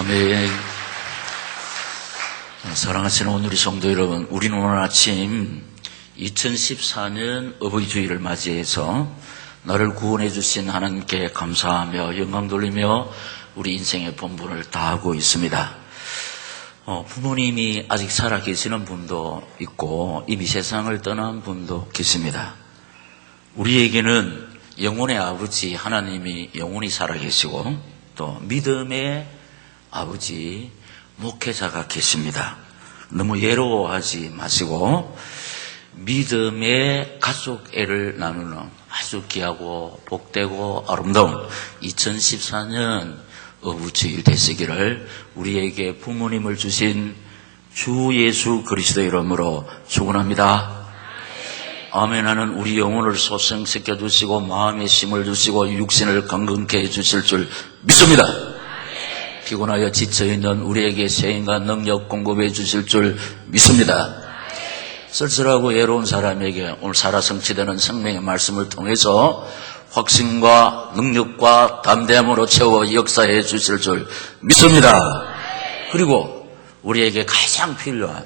아멘. 사랑하시는 오늘 우리 성도 여러분, 우리는 오늘 아침 2014년 어버이 주일을 맞이해서 나를 구원해 주신 하나님께 감사하며 영광 돌리며 우리 인생의 본분을 다하고 있습니다. 부모님이 아직 살아 계시는 분도 있고 이미 세상을 떠난 분도 계십니다. 우리에게는 영혼의 아버지 하나님이 영원히 살아 계시고 또 믿음의 아버지 목회자가 계십니다. 너무 예로워하지 마시고 믿음의 가족애를 나누는 아주 귀하고 복되고 아름다운 2014년 어부주일 되시기를 우리에게 부모님을 주신 주 예수 그리스도 이름으로 축원합니다. 아멘. 하는 우리 영혼을 소생시켜 주시고 마음에 힘을 주시고 육신을 강건케 해주실 줄 믿습니다. 피곤하여 지쳐있는 우리에게 세임과 능력 공급해 주실 줄 믿습니다. 쓸쓸하고 외로운 사람에게 오늘 살아 성취되는 생명의 말씀을 통해서 확신과 능력과 담대함으로 채워 역사해 주실 줄 믿습니다. 그리고 우리에게 가장 필요한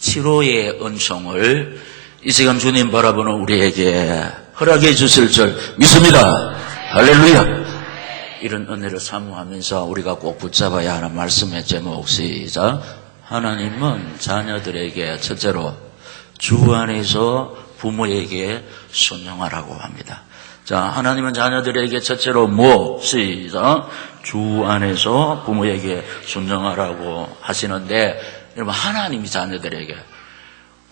치료의 은총을 이 시간 주님 바라보는 우리에게 허락해 주실 줄 믿습니다. 할렐루야. 이런 은혜를 사모하면서 우리가 꼭 붙잡아야 하는 말씀의 제목 시작. 하나님은 자녀들에게 첫째로 주 안에서 부모에게 순종하라고 합니다. 자, 하나님은 자녀들에게 첫째로 시작. 주 안에서 부모에게 순종하라고 하시는데, 여러분, 하나님이 자녀들에게,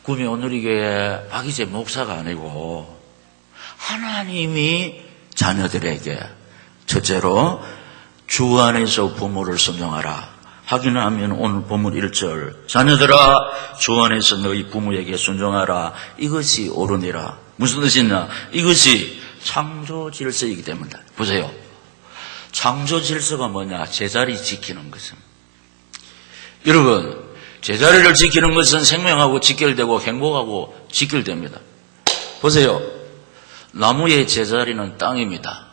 구미 오늘이교회 박이재 목사가 아니고 하나님이 자녀들에게 첫째로 주 안에서 부모를 순종하라 하기는 오늘 본문 1절 자녀들아 주 안에서 너희 부모에게 순종하라 이것이 옳으니라. 무슨 뜻이냐? 이것이 창조 질서이기 때문이다. 보세요. 창조 질서가 뭐냐? 제자리 지키는 것은. 여러분, 제자리를 지키는 것은 생명하고 직결되고 행복하고 직결됩니다. 보세요. 나무의 제자리는 땅입니다.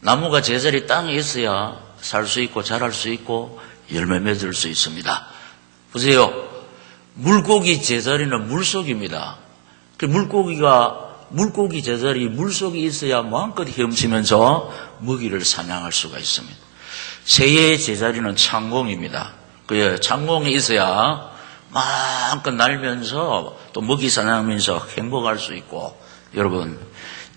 나무가 제자리 땅에 있어야 살 수 있고 자랄 수 있고 열매 맺을 수 있습니다. 보세요. 물고기 제자리는 물속입니다. 물고기 제자리 물속에 있어야 마음껏 헤엄치면서 먹이를 사냥할 수가 있습니다. 새의 제자리는 창공입니다. 그 창공에 있어야 마음껏 날면서 또 먹이 사냥하면서 행복할 수 있고, 여러분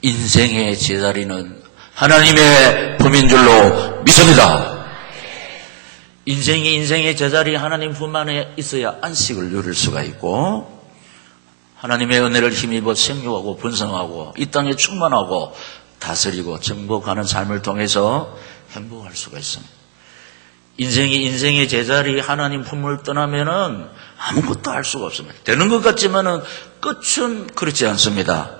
인생의 제자리는 하나님의 품인 줄로 믿습니다. 인생의 제자리 하나님 품 안에 있어야 안식을 누릴 수가 있고 하나님의 은혜를 힘입어 생육하고 번성하고 이 땅에 충만하고 다스리고 정복하는 삶을 통해서 행복할 수가 있습니다. 인생의 제자리 하나님 품을 떠나면은 아무것도 할 수가 없습니다. 되는 것 같지만은 끝은 그렇지 않습니다.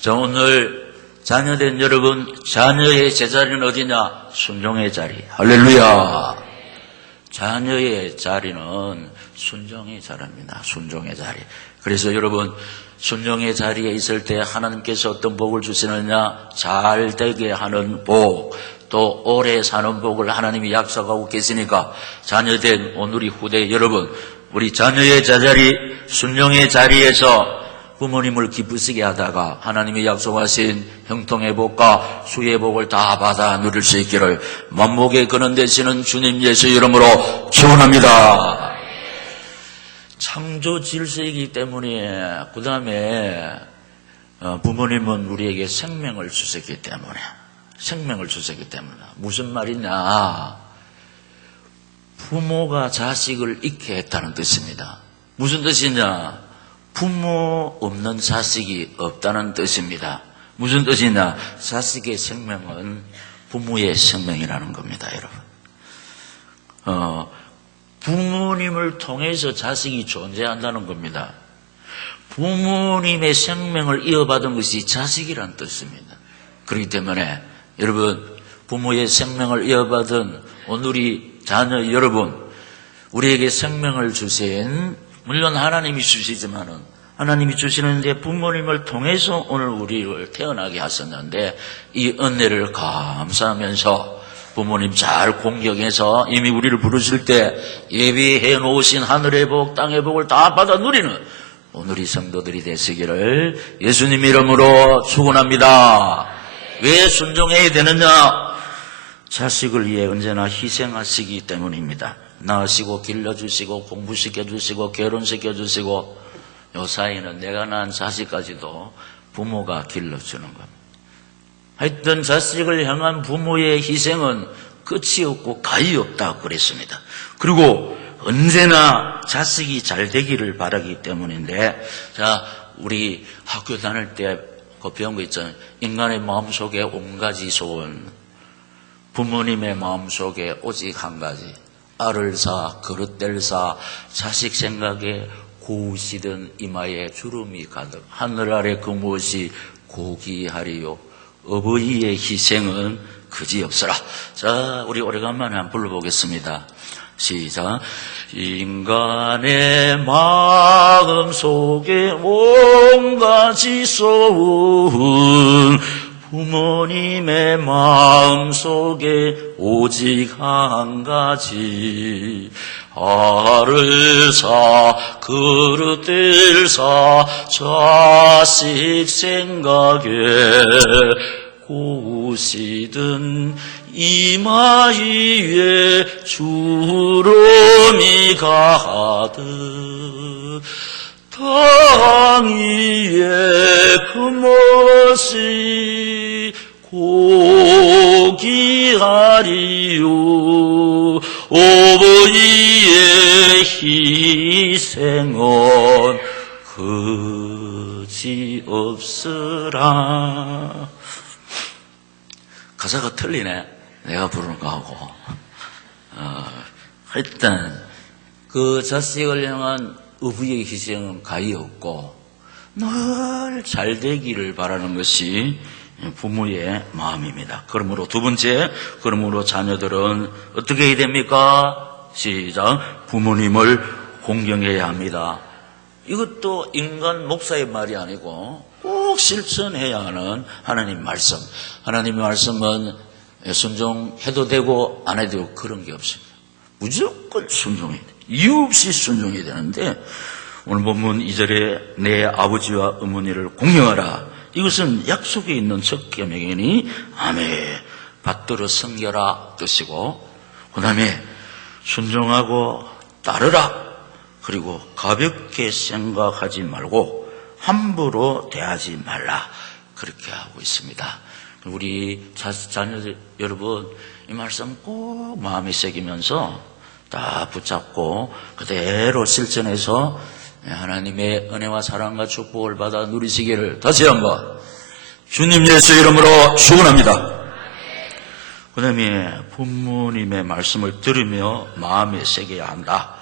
자, 오늘 자녀된 여러분, 자녀의 제자리는 어디냐? 순종의 자리. 할렐루야. 자녀의 자리는 순종의 자리입니다. 순종의 자리. 그래서 여러분, 순종의 자리에 있을 때 하나님께서 어떤 복을 주시느냐? 잘 되게 하는 복, 또 오래 사는 복을 하나님이 약속하고 계시니까 자녀된 오늘의 후대 여러분, 우리 자녀의 제자리, 순종의 자리에서 부모님을 기쁘시게 하다가 하나님이 약속하신 형통의 복과 수의 복을 다 받아 누릴 수 있기를 만복의 근원 되시는 주님 예수 이름으로 축원합니다. 창조 질서이기 때문에, 그 다음에 부모님은 우리에게 생명을 주셨기 때문에, 무슨 말이냐? 부모가 자식을 잃게 했다는 뜻입니다. 무슨 뜻이냐? 부모 없는 자식이 없다는 뜻입니다. 무슨 뜻이냐? 자식의 생명은 부모의 생명이라는 겁니다, 여러분. 부모님을 통해서 자식이 존재한다는 겁니다. 부모님의 생명을 이어받은 것이 자식이란 뜻입니다. 그렇기 때문에 여러분, 부모의 생명을 이어받은 오늘의 자녀 여러분, 우리에게 생명을 주신, 물론 하나님이 주시지만은 하나님이 주시는데 부모님을 통해서 오늘 우리를 태어나게 하셨는데 이 은혜를 감사하면서 부모님 잘 공경해서 이미 우리를 부르실 때 예비해 놓으신 하늘의 복, 땅의 복을 다 받아 누리는 오늘의 성도들이 되시기를 예수님 이름으로 축원합니다. 왜 순종해야 되느냐? 자식을 위해 언제나 희생하시기 때문입니다. 낳으시고 길러주시고 공부시켜주시고 결혼시켜주시고 요 사이는 내가 낳은 자식까지도 부모가 길러주는 겁니다. 하여튼 자식을 향한 부모의 희생은 끝이 없고 가히 없다고 그랬습니다. 그리고 언제나 자식이 잘 되기를 바라기 때문인데, 자, 우리 학교 다닐 때 그 배운 거 있잖아요. 인간의 마음속에 10가지 소원, 부모님의 마음속에 오직 한 가지, 알을 사, 그릇될 사, 자식 생각에 고우시던 이마에 주름이 가득, 하늘 아래 그 무엇이 고귀하리요. 어버이의 희생은 그지없어라. 자, 우리 오래간만에 한번 불러보겠습니다. 시작. 인간의 마음속에 10가지 소원, 부모님의 마음속에 오직 한 가지, 알을 사, 그릇들 사, 자식 생각에 고우시던 이마 위에 주름이 가득, 땅 위에 그 무엇이 고귀하리요. 어버이의 희생은 그지없으라. 가사가 틀리네. 내가 부르는 거하고. 하여튼 그 자식을 향한 어부의 희생은 가히 없고 늘 잘 되기를 바라는 것이 부모의 마음입니다. 그러므로 두 번째, 그러므로 자녀들은 어떻게 해야 됩니까? 시작. 부모님을 공경해야 합니다. 이것도 인간 목사의 말이 아니고 꼭 실천해야 하는 하나님 말씀. 하나님의 말씀은 순종해도 되고 안 해도 되고 그런 게 없습니다. 무조건 순종해야 돼요. 이유 없이 순종해야 되는데, 오늘 본문 2절에 내 아버지와 어머니를 공경하라. 이것은 약속에 있는 첫 계명이니 아멘, 받들어 섬겨라 뜻이고, 그 다음에 순종하고 따르라. 그리고 가볍게 생각하지 말고 함부로 대하지 말라. 그렇게 하고 있습니다. 우리 자녀들 여러분, 이 말씀 꼭 마음에 새기면서 다 붙잡고 그대로 실천해서 하나님의 은혜와 사랑과 축복을 받아 누리시기를 다시 한번 주님 예수 이름으로 축원합니다. 그 다음에 부모님의 말씀을 들으며 마음에 새겨야 한다.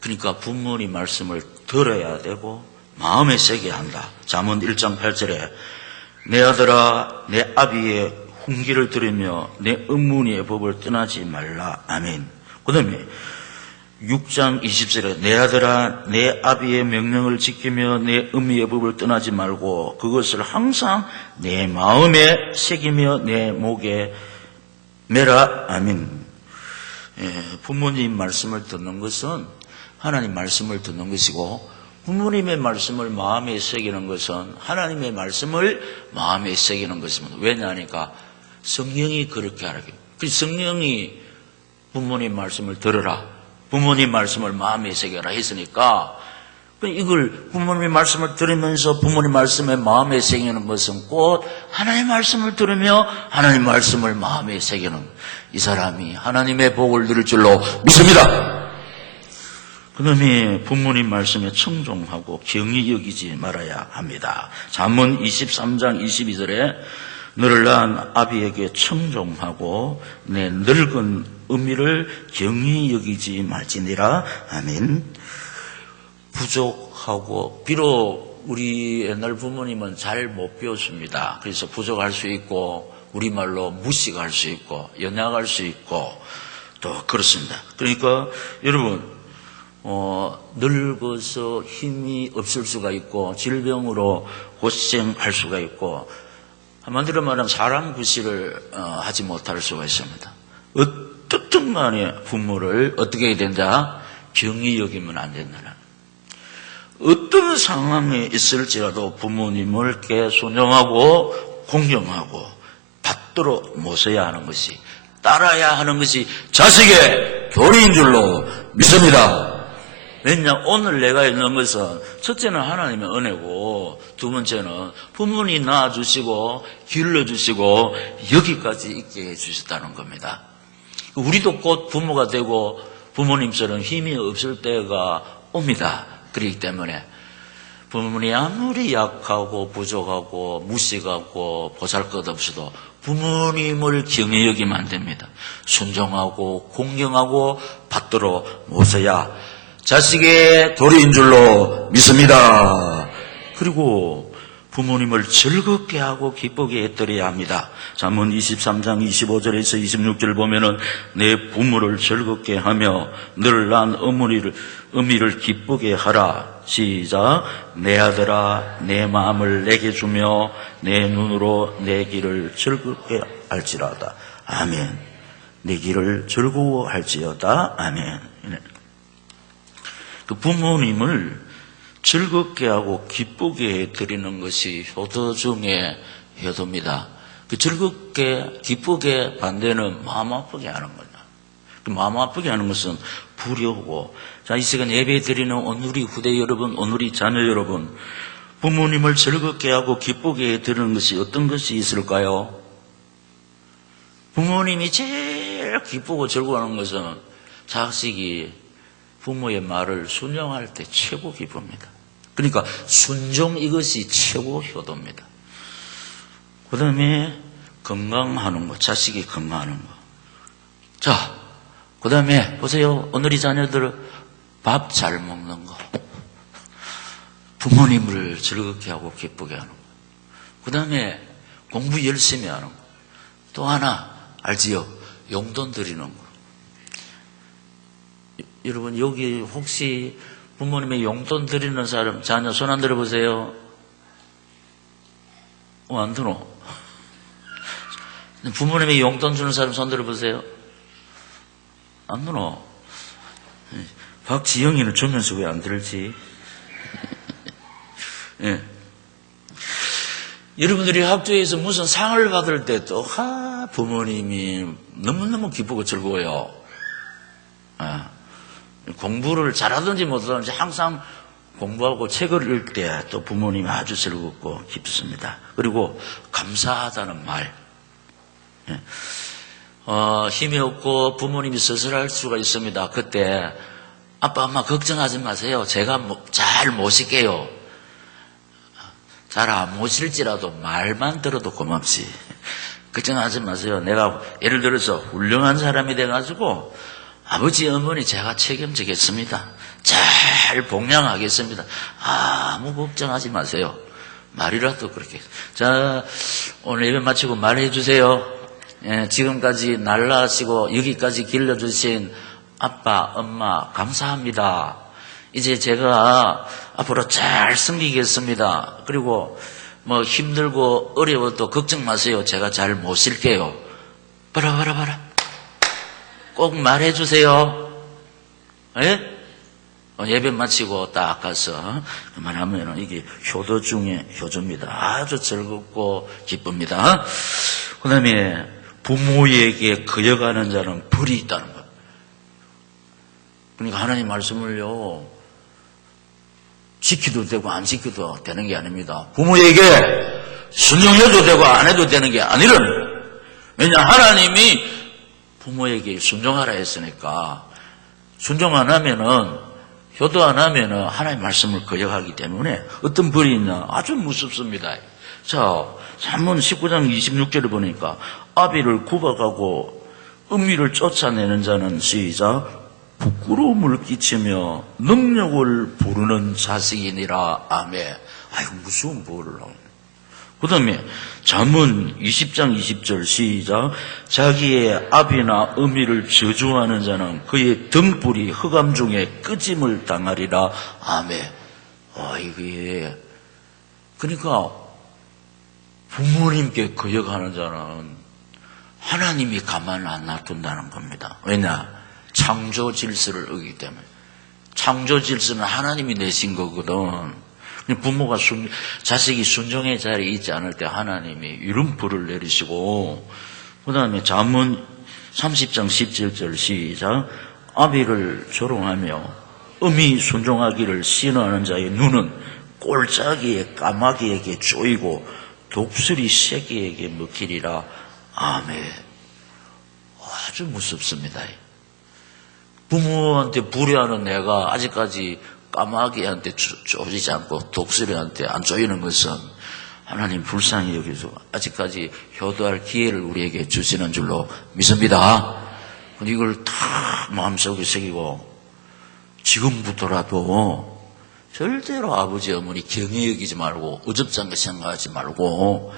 그러니까 부모님 말씀을 들어야 되고 마음에 새겨야 한다. 잠언 1장 8절에 내 아들아 내 아비의 훈기를 들으며 내 어머니의 법을 떠나지 말라. 아멘. 그 다음에 6장 20절에 내 아들아 내 아비의 명령을 지키며 내 어미의 법을 떠나지 말고 그것을 항상 내 마음에 새기며 내 목에 매라. 아멘. 부모님 말씀을 듣는 것은 하나님 말씀을 듣는 것이고, 부모님의 말씀을 마음에 새기는 것은 하나님의 말씀을 마음에 새기는 것입니다. 왜냐하니까 성령이 그렇게 하라고. 성령이 부모님 말씀을 들으라, 부모님 말씀을 마음에 새겨라 했으니까, 이걸 부모님 말씀을 들으면서 부모님 말씀에 마음에 새기는 것은 곧 하나님의 말씀을 들으며 하나님 말씀을 마음에 새기는, 이 사람이 하나님의 복을 누릴 줄로 믿습니다. 그 다음에 부모님 말씀에 청종하고 경히 여기지 말아야 합니다. 잠언 23장 22절에 너를 낳은 아비에게 청종하고 내 늙은 어미를 경히 여기지 말지니라. 아멘. 부족하고, 비록 우리 옛날 부모님은 잘 못 배웠습니다. 그래서 부족할 수 있고 우리말로 무식할 수 있고 연약할 수 있고 또 그렇습니다. 그러니까 여러분, 늙어서 힘이 없을 수가 있고 질병으로 고생할 수가 있고 한마디로 말하면 사람 구실을 하지 못할 수가 있습니다. 어떻든 간에 부모를 어떻게 해야 된다? 경히 여기면 안 된다. 어떤 상황에 있을지라도 부모님을 순종하고 공경하고 받들어 모셔야 하는 것이, 따라야 하는 것이 자식의 교리인 줄로 믿습니다. 왜냐, 오늘 내가 있는 것은 첫째는 하나님의 은혜고, 두 번째는 부모님 낳아주시고 길러주시고 여기까지 있게 해주셨다는 겁니다. 우리도 곧 부모가 되고 부모님처럼 힘이 없을 때가 옵니다. 그렇기 때문에 부모님이 아무리 약하고 부족하고 무식하고 보잘것없어도 부모님을 경히 여기면 안 됩니다. 순종하고 공경하고 받들어 모셔야 자식의 도리인 줄로 믿습니다. 그리고 부모님을 즐겁게 하고 기쁘게 해드려야 합니다. 잠언 23장 25절에서 26절 보면은 내 부모를 즐겁게 하며 늘 난 어미를 기쁘게 하라. 시작. 내 아들아 내 마음을 내게 주며 내 눈으로 내 길을 즐겁게 할지라다. 아멘. 내 길을 즐거워할지어다. 아멘. 그 부모님을 즐겁게 하고 기쁘게 해드리는 것이 효도 중에 효도입니다. 그 즐겁게 기쁘게 반대는 마음 아프게 하는 거다. 그 마음 아프게 하는 것은 불효고, 자, 이 시간 예배 드리는 오늘 우리 후대 여러분, 오늘 우리 자녀 여러분, 부모님을 즐겁게 하고 기쁘게 해드리는 것이 어떤 것이 있을까요? 부모님이 제일 기쁘고 즐거워하는 것은 자식이 부모의 말을 순종할 때 최고 기쁩니다. 그러니까 순종, 이것이 최고 효도입니다. 그 다음에 건강하는 거, 자식이 건강하는 거. 자, 그 다음에 보세요. 오늘 이 자녀들 밥 잘 먹는 거, 부모님을 즐겁게 하고 기쁘게 하는 거. 그 다음에 공부 열심히 하는 거. 또 하나 알지요? 용돈 드리는 거. 여러분, 여기 혹시 부모님의 용돈 드리는 사람, 자녀 손 안 들어보세요. 안 들어. 부모님의 용돈 주는 사람 손 들어보세요. 안 들어. 박지영이는 주면서 왜 안 들을지. 예. 여러분들이 학교에서 무슨 상을 받을 때도 부모님이 너무너무 기쁘고 즐거워요. 공부를 잘하든지 못하든지 항상 공부하고 책을 읽을 때 또 부모님이 아주 즐겁고 기쁘습니다. 그리고 감사하다는 말. 힘이 없고 부모님이 서슬할 수가 있습니다. 그때 아빠 엄마 걱정하지 마세요. 제가 잘 모실게요. 잘 안 모실지라도 말만 들어도 고맙지. 걱정하지 마세요. 내가 예를 들어서 훌륭한 사람이 돼가지고 아버지 어머니 제가 책임지겠습니다. 잘 복양하겠습니다. 아무 걱정하지 마세요. 말이라도 그렇게. 자, 오늘 예배 마치고 말해 주세요. 예, 지금까지 날라시고 여기까지 길러주신 아빠, 엄마 감사합니다. 이제 제가 앞으로 잘 섬기겠습니다. 그리고 힘들고 어려워도 걱정 마세요. 제가 잘 모실게요. 봐라. 꼭 말해주세요. 예? 예배 마치고 딱 가서 그만하면 이게 효도 중에 효조입니다. 아주 즐겁고 기쁩니다. 그 다음에 부모에게 거역하는 자는 벌이 있다는 것. 그러니까 하나님 말씀을요, 지키도 되고 안 지켜도 되는 게 아닙니다. 부모에게 순종해도 되고 안 해도 되는 게 아니라는 거예요. 왜냐, 하나님이 부모에게 순종하라 했으니까, 순종 안 하면은, 효도 안 하면은 하나님 말씀을 거역하기 때문에 어떤 벌이 있냐? 아주 무섭습니다. 자, 잠언 19장 26절을 보니까 아비를 구박하고 은미를 쫓아내는 자는 시작 부끄러움을 끼치며 능력을 부르는 자식이니라. 아멘. 아이고, 무서운 벌을. 그 다음에 잠언 20장 20절 시작 자기의 아비나 어미를 저주하는 자는 그의 등불이 흑암 중에 끄짐을 당하리라. 아멘. 이게 그러니까 부모님께 거역하는 자는 하나님이 가만 안 놔둔다는 겁니다. 왜냐? 창조 질서를 어기기 때문에. 창조 질서는 하나님이 내신 거거든. 부모가 자식이 순종의 자리에 있지 않을 때 하나님이 이런 불을 내리시고, 그 다음에 잠언 30장 17절 시작. 아비를 조롱하며 음이 순종하기를 신호하는 자의 눈은 꼴짜기의 까마귀에게 쪼이고 독수리 새끼에게 먹히리라. 아멘. 아주 무섭습니다. 부모한테 불효하는 내가 아직까지 까마귀한테 쪼이지 않고 독수리한테 안 쪼이는 것은 하나님 불쌍히 여기서 아직까지 효도할 기회를 우리에게 주시는 줄로 믿습니다. 이걸 다 마음속에 새기고 지금부터라도 절대로 아버지 어머니 경히 여기지 말고 어줍잖게 생각하지 말고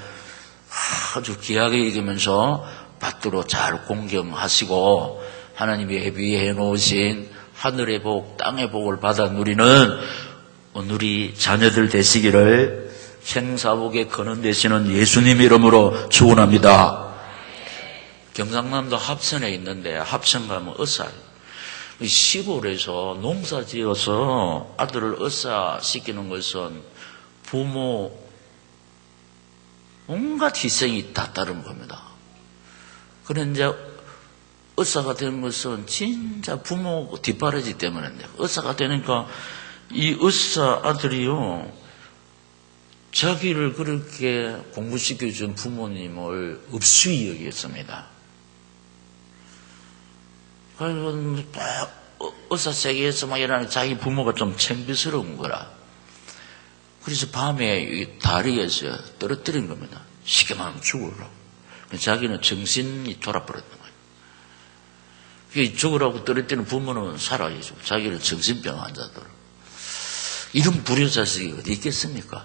아주 귀하게 여기면서 받들어 잘 공경하시고 하나님이 예비해 놓으신 하늘의 복, 땅의 복을 받아 누리는 우리 자녀들 되시기를 생사복에 거론되시는 예수님 이름으로 축원합니다. 경상남도 합천에 있는데 합천 가면 의사, 시골에서 농사 지어서 아들을 의사 시키는 것은 부모 온갖 희생이 다 따른 겁니다. 그런데 이제 의사가 되는 것은 진짜 부모 뒷바라지 때문인데, 의사가 되니까 이 의사 아들이요, 자기를 그렇게 공부시켜준 부모님을 업수히 여겼습니다. 그래서 의사 세계에서 막 일어나는 자기 부모가 좀 창피스러운 거라. 그래서 밤에 다리에서 떨어뜨린 겁니다. 쉽게 말하면 죽으려고. 자기는 정신이 돌아버렸던 거예요. 죽으라고 떨어뜨리는 부모는 살아야죠. 자기는 정신병 환자들. 이런 불효자식이 어디 있겠습니까?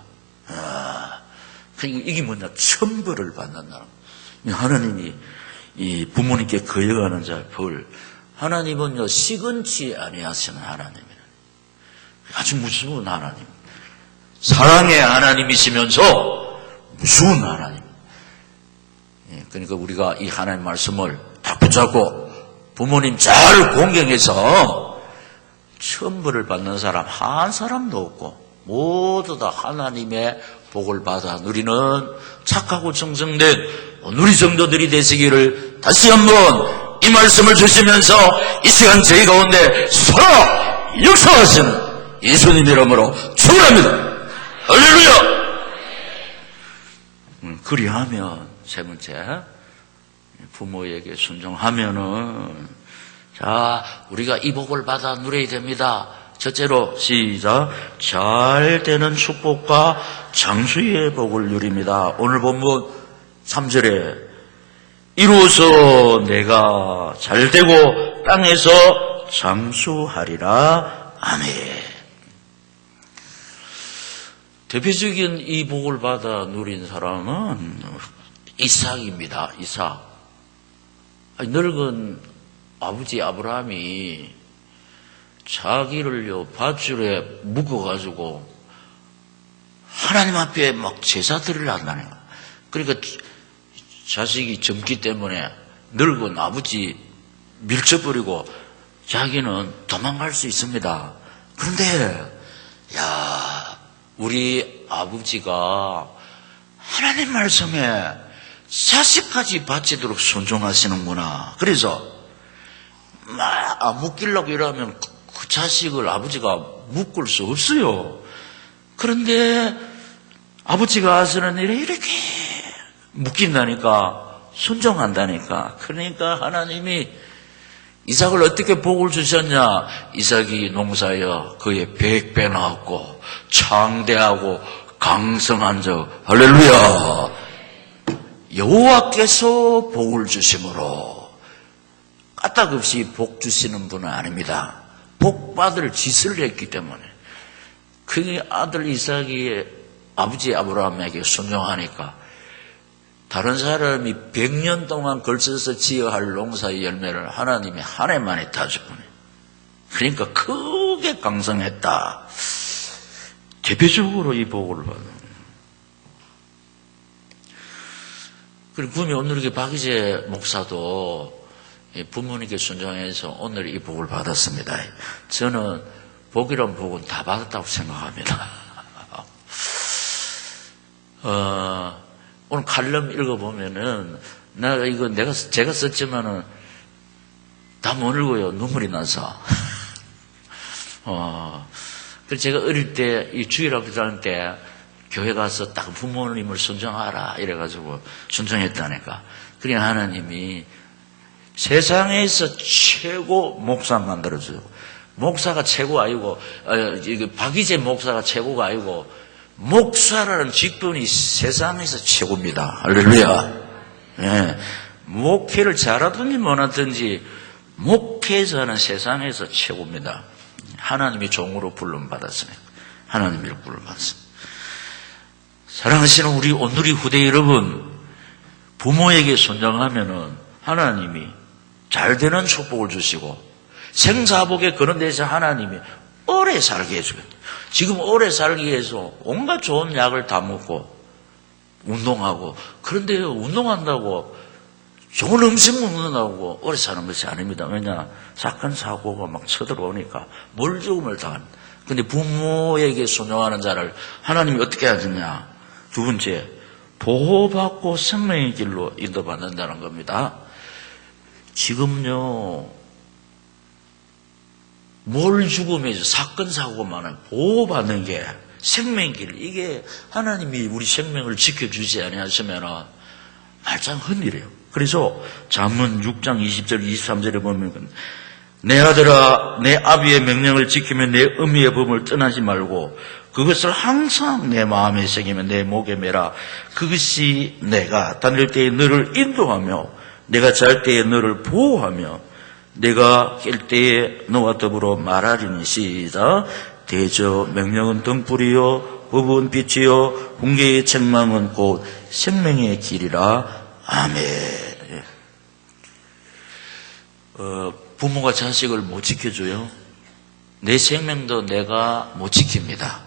이게 뭐냐? 천벌을 받는다는 거예요. 하나님이 이 부모님께 거역하는 자의 벌. 하나님은요, 시건치 아니하시는 하나님이에요. 아주 무서운 하나님. 사랑의 하나님이시면서 무서운 하나님. 그러니까 우리가 이 하나님 말씀을 딱 붙잡고 부모님 잘 공경해서 천벌을 받는 사람 한 사람도 없고 모두 다 하나님의 복을 받아 누리는 착하고 정성된 우리 성도들이 되시기를 다시 한번 이 말씀을 주시면서 이 시간 저희 가운데 살아 역사하시는 예수님 이름으로 축원합니다. 할렐루야. 그리하면 세 번째, 부모에게 순종하면은 자, 우리가 이 복을 받아 누려야 됩니다. 첫째로 시작. 잘 되는 축복과 장수의 복을 누립니다. 오늘 본문 3절에 이루어서 내가 잘되고 땅에서 장수하리라. 아멘. 대표적인 이 복을 받아 누린 사람은 이삭입니다. 이삭. 늙은 아버지 아브라함이 자기를요 밧줄에 묶어가지고 하나님 앞에 막 제사 드리려고. 그러니까 자식이 젊기 때문에 늙은 아버지 밀쳐버리고 자기는 도망갈 수 있습니다. 그런데 우리 아버지가 하나님 말씀에 자식까지 바치도록 순종하시는구나. 그래서 막 안 묶이려고 이러면 그 자식을 아버지가 묶을 수 없어요. 그런데 아버지가 하시는 일에 이렇게 묶인다니까, 순종한다니까. 그러니까 하나님이 이삭을 어떻게 복을 주셨냐? 이삭이 농사여 그의 100배 나왔고 창대하고 강성한 적. 할렐루야. 여호와께서 복을 주심으로 까딱없이 복 주시는 분은 아닙니다. 복 받을 짓을 했기 때문에. 그 아들 이삭이 아버지 아브라함에게 순종하니까 다른 사람이 100년 동안 걸쳐서 지어야 할 농사의 열매를 하나님이 한 해 만에 다 주거든요. 그러니까 크게 강성했다. 대표적으로 이 복을 받는. 그리고 구미 온누리교 박희재 목사도 부모님께 순종해서 오늘 이 복을 받았습니다. 저는 복이란 복은 다 받았다고 생각합니다. 오늘 칼럼 읽어보면은, 제가 썼지만은 다 못 읽어요. 눈물이 나서. 그래서 제가 어릴 때, 이 주일학교 다닐 때, 교회 가서 딱 부모님을 순종하라. 이래가지고 순종했다니까. 그래 하나님이 세상에서 최고 목사 만들어줘요. 목사가 최고 아니고, 박희재 목사가 최고가 아니고, 목사라는 직분이 세상에서 최고입니다. 할렐루야. 예. 목회를 잘하든지 못하든지, 목회자는 세상에서 최고입니다. 하나님이 종으로 부름받았으니까. 하나님이 부름받았습니다. 사랑하시는 우리 온누리 후대 여러분, 부모에게 순종하면은 하나님이 잘 되는 축복을 주시고, 생사복에 그런 데서 하나님이 오래 살게 해주겠다. 지금 오래 살기 위해서 온갖 좋은 약을 다 먹고, 운동하고, 그런데 운동한다고 좋은 음식 먹는다고 오래 사는 것이 아닙니다. 왜냐? 사건, 사고가 막 쳐들어오니까 몰죽음을 당합니다. 근데 부모에게 순종하는 자를 하나님이 어떻게 하느냐? 두 번째, 보호받고 생명의 길로 인도받는다는 겁니다. 지금요, 몰죽음에서 사건, 사고가 많아요. 보호받는 게 생명의 길. 이게 하나님이 우리 생명을 지켜주지 아니하시면 말짱 헛일이에요. 그래서 잠언 6장 20절 23절에 보면 내 아들아 내 아비의 명령을 지키며 내 어미의 법을 떠나지 말고 그것을 항상 내 마음에 새기며 내 목에 매라. 그것이 내가 다닐 때에 너를 인도하며 내가 잘 때에 너를 보호하며 내가 깰 때에 너와 더불어 말하리니. 시작. 대저 명령은 등불이요 법은 빛이요 훈계의 책망은 곧 생명의 길이라. 아멘. 부모가 자식을 못 지켜줘요. 내 생명도 내가 못 지킵니다.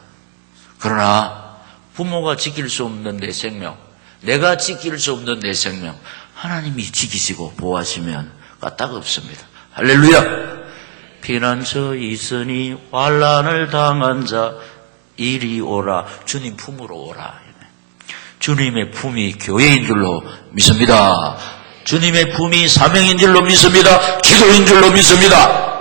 그러나 부모가 지킬 수 없는 내 생명, 내가 지킬 수 없는 내 생명, 하나님이 지키시고 보호하시면 까딱없습니다. 할렐루야. 피난처 있으니 환난을 당한 자 이리 오라. 주님 품으로 오라. 주님의 품이 교회인 줄로 믿습니다. 주님의 품이 사명인 줄로 믿습니다. 기도인 줄로 믿습니다.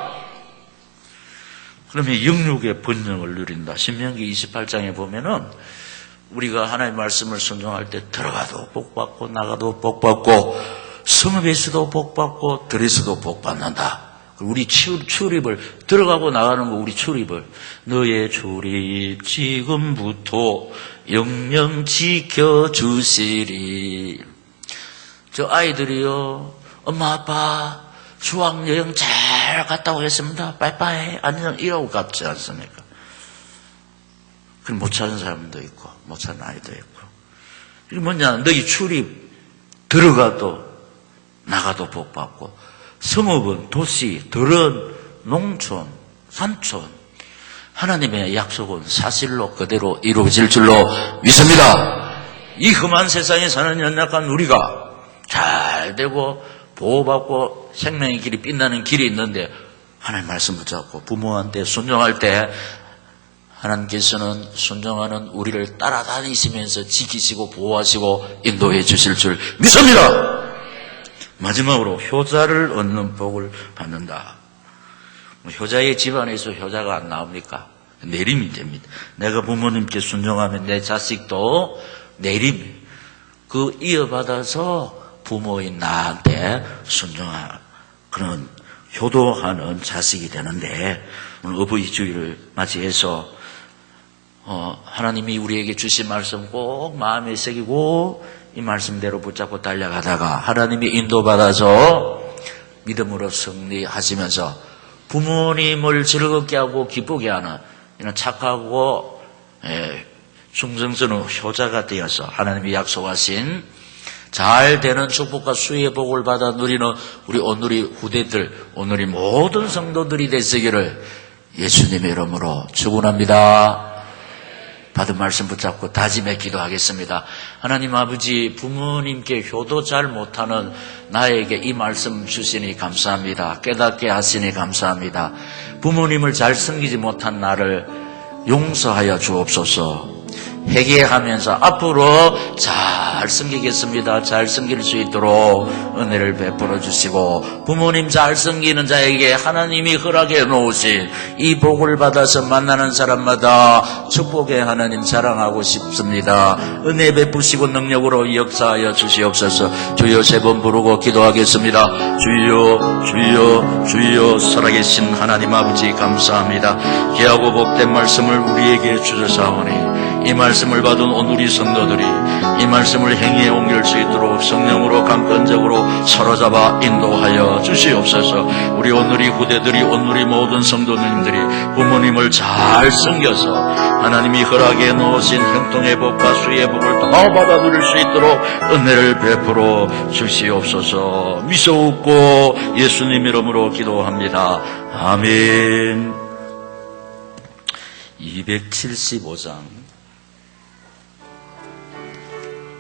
그러면 영육의 번영을 누린다. 신명기 28장에 보면은 우리가 하나님의 말씀을 순종할 때 들어가도 복받고 나가도 복받고 성읍에서도 복받고 들에서도 복받는다. 우리 출입을 들어가고 나가는 거 우리 출입을 너의 출입 지금부터 영영 지켜주시리. 저 아이들이요, 엄마 아빠 수학여행 잘 갔다 오겠습니다. 빠이빠이 안녕 이러고 갚지 않습니까? 그럼 못 찾은 사람도 있고 못 찾은 아이도 있고. 이게 뭐냐, 너희 출입 들어가도 나가도 복받고, 성읍은 도시, 들은 농촌, 산촌, 하나님의 약속은 사실로 그대로 이루어질 줄로 믿습니다. 이 험한 세상에 사는 연약한 우리가 잘 되고 보호받고 생명의 길이 빛나는 길이 있는데 하나님 말씀 붙잡고 부모한테 순종할 때 하나님께서는 순종하는 우리를 따라다니시면서 지키시고 보호하시고 인도해 주실 줄 믿습니다. 마지막으로 효자를 얻는 복을 받는다. 효자의 집안에서 효자가 안 나옵니까? 내림이 됩니다. 내가 부모님께 순종하면 내 자식도 내림, 그 이어받아서 부모인 나한테 순종하는 그런 효도하는 자식이 되는데, 오늘 어버이 주일을 맞이해서 하나님이 우리에게 주신 말씀 꼭 마음에 새기고 이 말씀대로 붙잡고 달려가다가 하나님이 인도받아서 믿음으로 승리하시면서 부모님을 즐겁게 하고 기쁘게 하는 이런 착하고 충성스러운 효자가 되어서 하나님이 약속하신 잘 되는 축복과 수의 복을 받아 누리는 우리 오늘의 후대들, 오늘의 모든 성도들이 되시기를 예수님의 이름으로 축원합니다. 받은 말씀 붙잡고 다짐해 기도하겠습니다. 하나님 아버지, 부모님께 효도 잘 못하는 나에게 이 말씀 주시니 감사합니다. 깨닫게 하시니 감사합니다. 부모님을 잘 섬기지 못한 나를 용서하여 주옵소서. 회개하면서 앞으로 잘 섬기겠습니다. 잘 섬길 수 있도록 은혜를 베풀어 주시고, 부모님 잘 섬기는 자에게 하나님이 허락해 놓으신 이 복을 받아서 만나는 사람마다 축복의 하나님 자랑하고 싶습니다. 은혜 베푸시고 능력으로 역사하여 주시옵소서. 주여 세 번 부르고 기도하겠습니다. 주여 주여 주여. 살아계신 하나님 아버지 감사합니다. 귀하고 복된 말씀을 우리에게 주셔사오니 이 말씀을 받은 오늘 우리 성도들이 이 말씀을 행위에 옮길 수 있도록 성령으로 강건적으로 사로잡아 인도하여 주시옵소서. 우리 오늘의 후대들이, 오늘의 모든 성도님들이 부모님을 잘 섬겨서 하나님이 허락해 놓으신 형통의 복과 수의 복을 더 받아 누릴 수 있도록 은혜를 베풀어 주시옵소서. 미소 웃고 예수님 이름으로 기도합니다. 아멘. 275장